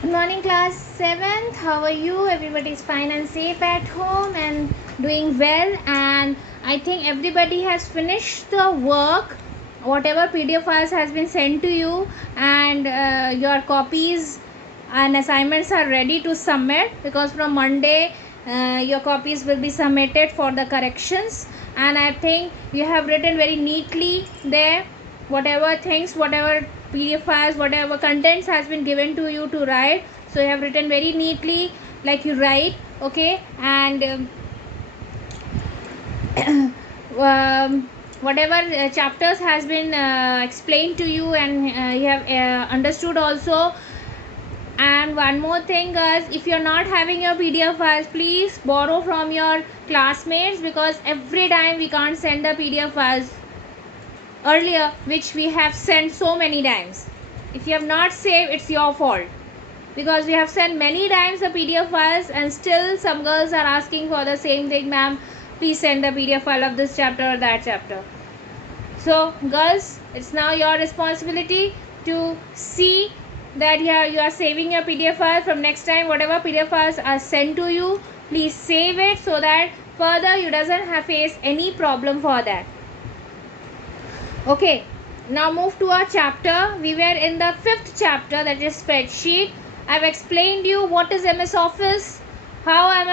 Good morning, class 7th. How are you? Everybody is fine and safe at home and doing well. And I think everybody has finished the work, whatever PDF files has been sent to you, and your copies and assignments are ready to submit, because from Monday your copies will be submitted for the corrections. And I think you have written very neatly there, whatever things, whatever PDF files, whatever contents has been given to you to write. So you have written very neatly like you write. Okay. And whatever chapters has been explained to you, and you have understood also. And one more thing, guys, if you're not having your PDF files, please borrow from your classmates, because every time we can't send the PDF files earlier, which we have sent so many times. If you have not saved, it's your fault, because we have sent many times the PDF files, and still some girls are asking for the same thing, ma'am, please send the PDF file of this chapter or that chapter. So girls, it's now your responsibility to see that you are saving your PDF file. From next time, whatever PDF files are sent to you, please save it, so that further you doesn't have face any problem for that. Okay, now move to our chapter. We were in the 5th chapter, that is spreadsheet. I've explained you what is MS Office, how an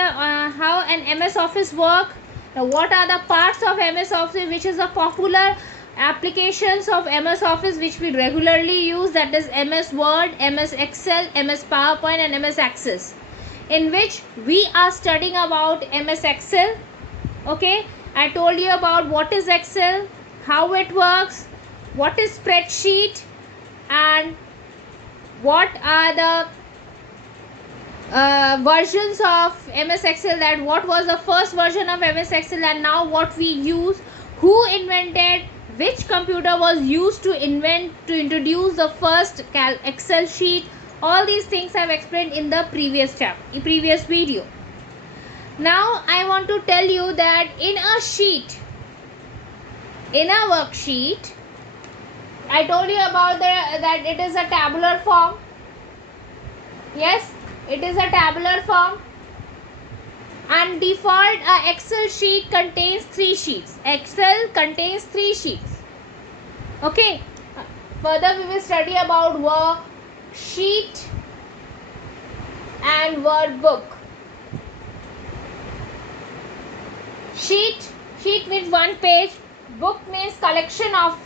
MS Office work, what are the parts of MS Office, which is the popular applications of MS Office which we regularly use, that is MS Word, MS Excel, MS PowerPoint and MS Access, in which we are studying about MS Excel. Okay, I told you about what is Excel, how it works, what is spreadsheet, and what are the versions of MS Excel, that what was the first version of MS Excel and now what we use, who invented, which computer was used to introduce the first Excel sheet. All these things I've explained in the previous video. Now I want to tell you that in a worksheet, I told you about that it is a tabular form. Yes, it is a tabular form, and default Excel sheet contains 3 sheets. Excel contains 3 sheets. Okay, further we will study about worksheet and workbook. Sheet means one page, book means collection of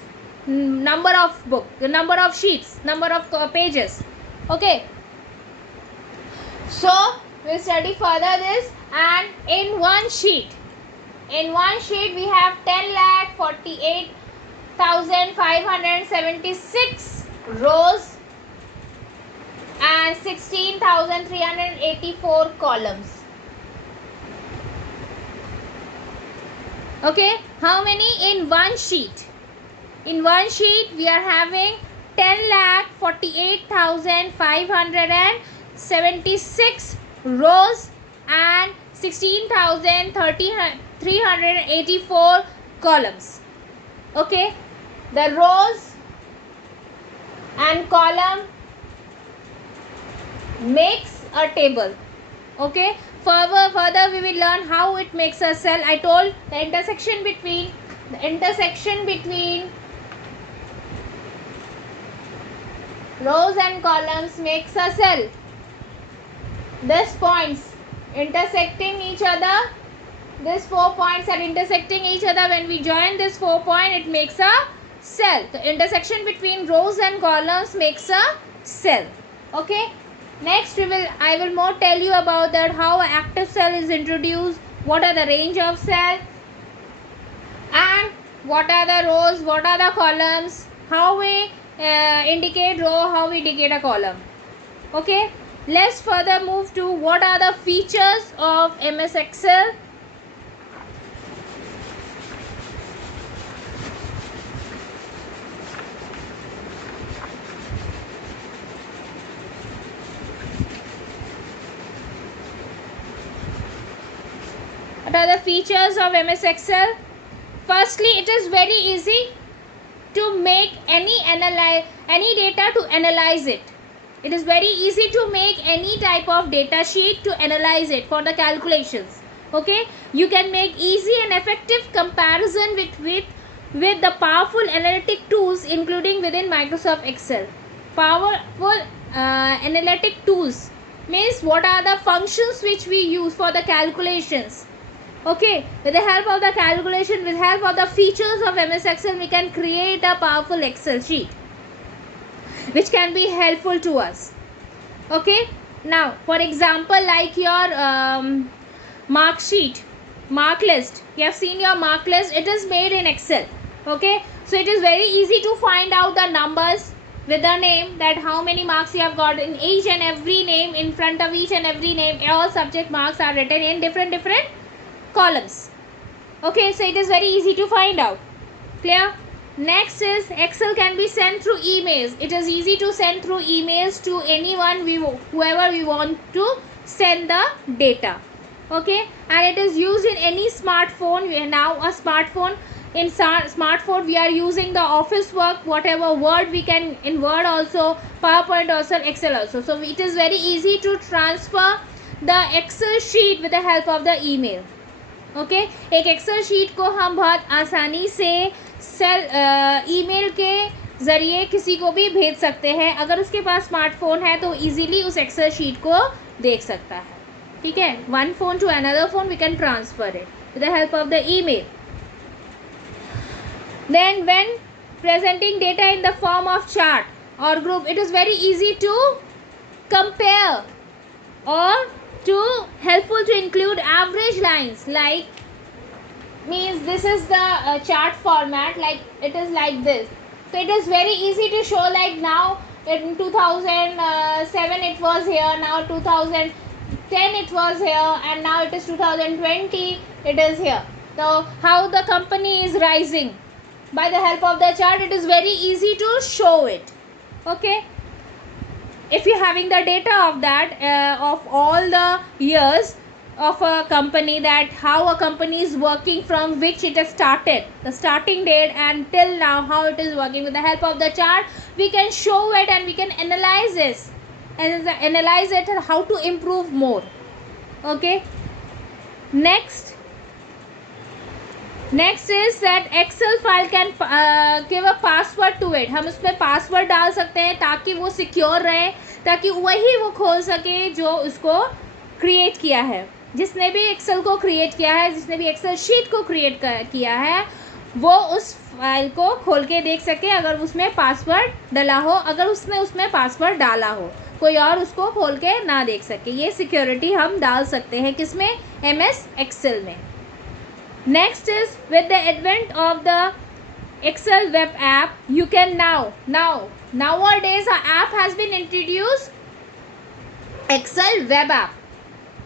number of sheets, number of pages. Okay, so we'll study further this. And in one sheet we have 10,48,576 rows and 16,384 columns. Okay, how many in one sheet? In one sheet we are having 10,48,576 rows and 16,384 columns. Okay, the rows and column makes a table. Okay, further we will learn how it makes a cell. I told the intersection between rows and columns makes a cell. These points intersecting each other, these 4 points are intersecting each other. When we join this 4 point, it makes a cell. The intersection between rows and columns makes a cell. Okay, next I will more tell you about that, how an active cell is introduced, what are the range of cells, and what are the rows, what are the columns, how we indicate row, how we indicate a column. Okay, let's further move to what are the features of MS Excel. What are the features of MS Excel? Firstly, it is very easy to make any data to analyze it. It is very easy to make any type of data sheet to analyze it for the calculations. Okay, you can make easy and effective comparison with the powerful analytic tools including within Microsoft Excel. Powerful analytic tools means what are the functions which we use for the calculations. Okay, with the help of the calculation, with the help of the features of MS Excel, we can create a powerful Excel sheet which can be helpful to us. Okay, now for example, like your mark sheet, mark list. You have seen your mark list, it is made in Excel. Okay, so it is very easy to find out the numbers with the name, that how many marks you have got in each and every name. In front of each and every name, all subject marks are written in different columns. Okay, so it is very easy to find out. Clear? Next is Excel can be sent through emails. It is easy to send through emails to anyone, whoever we want to send the data. Okay, and it is used in any smartphone. We are now a smartphone. In smartphone we are using the office work, whatever Word we can, in Word also, PowerPoint also, Excel also. So it is very easy to transfer the Excel sheet with the help of the email. Okay एक Excel sheet को हम बहुत आसानी से email के ज़रिए किसी को भी भेज सकते हैं. अगर उसके पास स्मार्टफोन है तो इजीली उस एक्सेल शीट को देख सकता है. ठीक है, one phone to another phone we can transfer it with the help of the email. Then when presenting data in the form of chart or group, it is very easy to compare or to helpful to include average lines, like means this is the chart format, like it is like this. So it is very easy to show, like now in 2007 it was here, now 2010 it was here, and now it is 2020 it is here. So how the company is rising by the help of the chart, it is very easy to show it. Okay, if you having the data of that of all the years of a company, that how a company is working from which it has started, the starting date and till now how it is working, with the help of the chart we can show it and we can analyze this and analyze it and how to improve more. Okay, next is that Excel file can give a password to it. हम उसमें password डाल सकते हैं ताकि वो secure रहे, ताकि वही वो खोल सके जो उसको क्रिएट किया है, जिसने भी एक्सेल को क्रिएट किया है, जिसने भी एक्सेल शीट को क्रिएट किया है, वो उस फाइल को खोल के देख सके अगर उसमें पासवर्ड डला हो, अगर उसने उसमें पासवर्ड डाला हो, कोई और उसको खोल के ना देख सके. ये सिक्योरिटी हम डाल सकते हैं किसमें, MS Excel में. Next is with the advent of the Excel web app, you can nowadays a app has been introduced, Excel web app.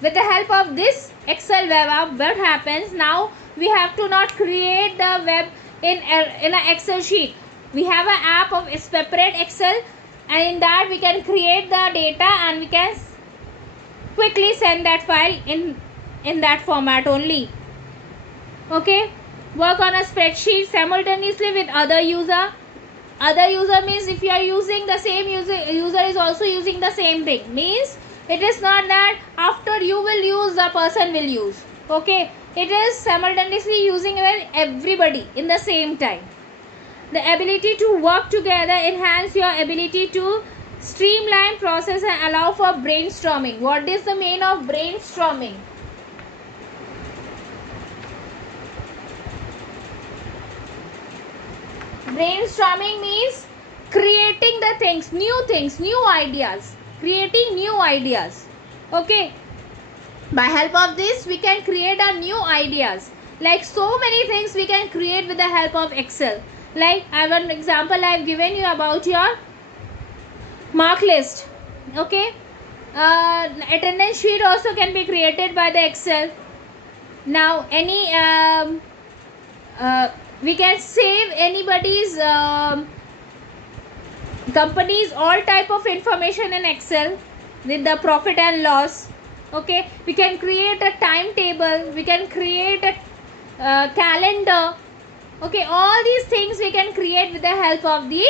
With the help of this Excel web app, what happens now, we have to not create the web in an Excel sheet. We have an app of separate Excel, and in that we can create the data and we can quickly send that file in that format only. Okay, work on a spreadsheet simultaneously with other user. Other user means if you are using the same user is also using the same thing, means it is not that after you will use the person will use. Okay, it is simultaneously using everybody in the same time. The ability to work together enhance your ability to streamline process and allow for brainstorming. What is the meaning of brainstorming? Brainstorming means creating the things, new ideas, creating new ideas. Okay, by help of this we can create a new ideas, like so many things we can create with the help of Excel. Like I have an example I have given you about your mark list. Okay, attendance sheet also can be created by the Excel. Now any we can save anybody's company's all type of information in Excel with the profit and loss. Okay, we can create a timetable, we can create a calendar. Okay, all these things we can create with the help of the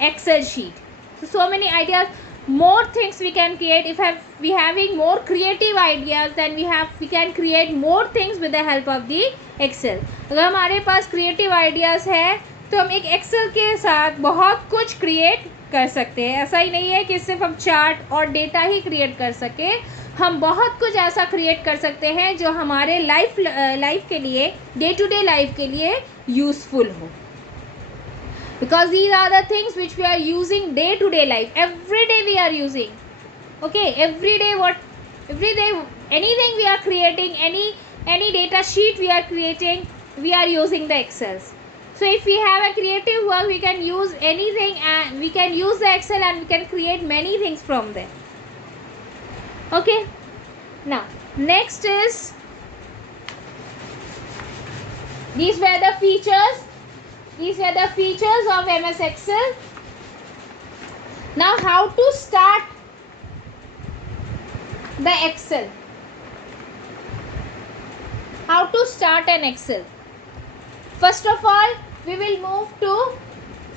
Excel sheet. So many ideas, more things we can create. If we having more creative ideas, then we can create more things with the help of the Excel. अगर हमारे पास creative ideas है तो हम एक Excel के साथ बहुत कुछ create कर सकते हैं. ऐसा ही नहीं है कि सिर्फ हम चार्ट और डेटा ही क्रिएट कर सके, हम बहुत कुछ ऐसा क्रिएट कर सकते हैं जो हमारे लाइफ के लिए, डे टू डे लाइफ के लिए यूजफुल हो. Because these are the things which we are using day to day life. Every day we are using. Okay, every day anything we are creating, any data sheet we are creating, we are using the Excels. So if we have a creative work, we can use anything and we can use the Excel and we can create many things from there. Okay, now next is, these were the features of MS Excel. Now how to start the Excel? How to start an Excel? First of all, we will move to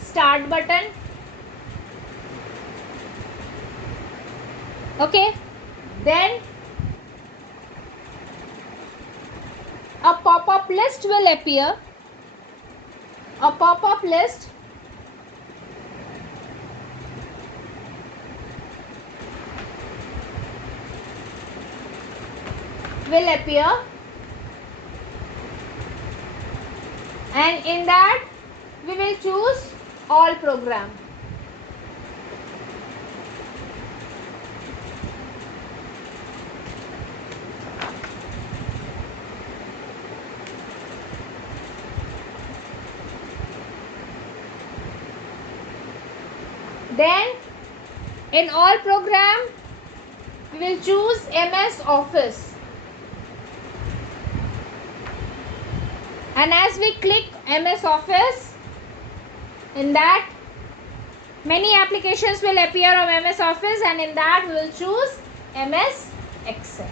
start button. Okay, then a pop-up list will appear. A pop-up list will appear, and in that we will choose all program. Then in all program we will choose MS Office, and as we click MS Office, in that many applications will appear on MS Office, and in that we will choose MS Excel.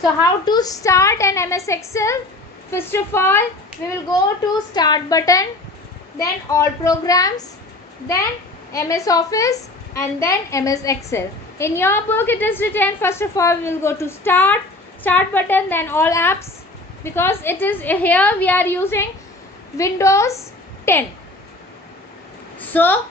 So how to start an MS Excel? First of all, we will go to start button, then all programs, then MS Office, and then MS Excel. In your book it is written, first of all we will go to start button, then all apps, because it is here we are using Windows 10. So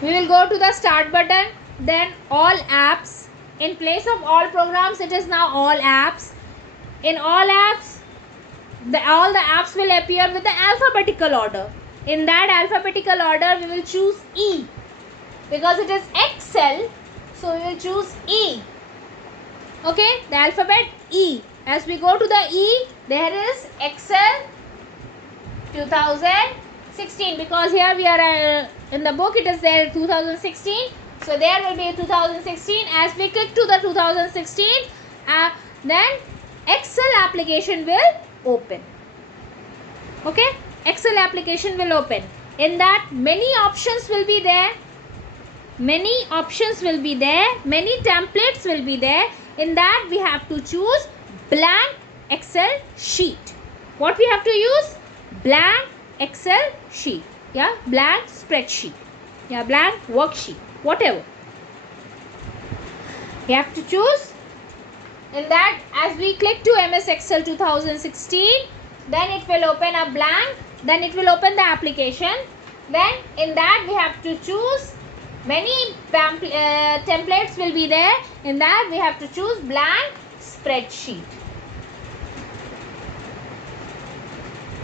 we will go to the start button, then all apps. In place of all programs, it is now all apps. In all apps, all the apps will appear with the alphabetical order. In that alphabetical order, we will choose E, because it is Excel, so we will choose E. Okay, the alphabet E. As we go to the E, there is Excel 2016, because here we are in the book it is there 2016, so there will be 2016. As we click to the 2016, then Excel application will open. Okay, Excel application will open. In that many options will be there, many templates will be there. In that we have to choose blank Excel sheet. What we have to use? Blank Excel sheet, yeah, blank spreadsheet, yeah, blank worksheet, whatever you have to choose. In that, as we click to MS Excel 2016, then it will open a blank, then it will open the application. Then in that we have to choose, many templates will be there. In that we have to choose blank spreadsheet.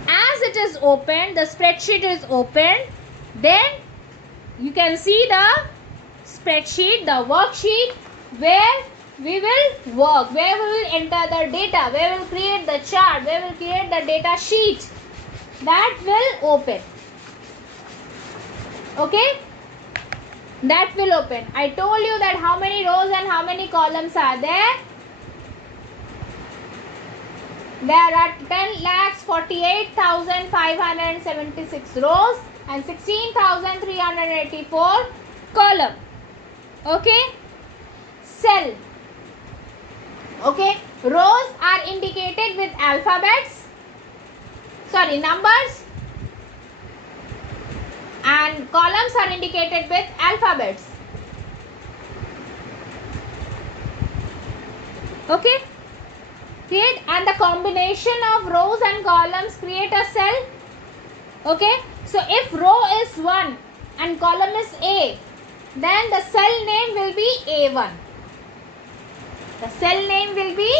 As it is open, the spreadsheet is open, then you can see the spreadsheet, the worksheet, where we will work, where we will enter the data, where we will create the chart, where we will create the data sheet. That will open. Okay, that will open. I told you that how many rows and how many columns are there. There are 10,48,576 rows and 16,384 column. Okay, cell. Okay, rows are indicated with alphabets, numbers, and columns are indicated with alphabets. Okay, create, and the combination of rows and columns create a cell. Okay, so if row is 1 and column is A, then the cell name will be A1. The cell name will be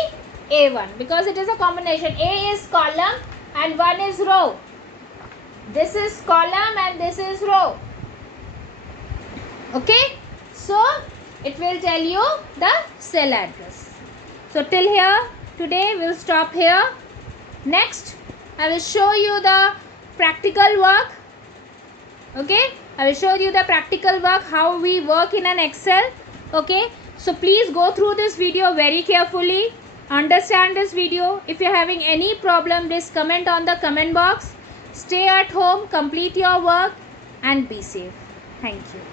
A1 because it is a combination. A is column and 1 is row. This is column and this is row. Okay, so it will tell you the cell address. So till here, today we'll stop here. Next, I will show you the practical work. Okay, I will show you the practical work, how we work in an Excel. Okay, so please go through this video very carefully. Understand this video. If you're having any problem, please comment on the comment box. Stay at home, complete your work and be safe. Thank you.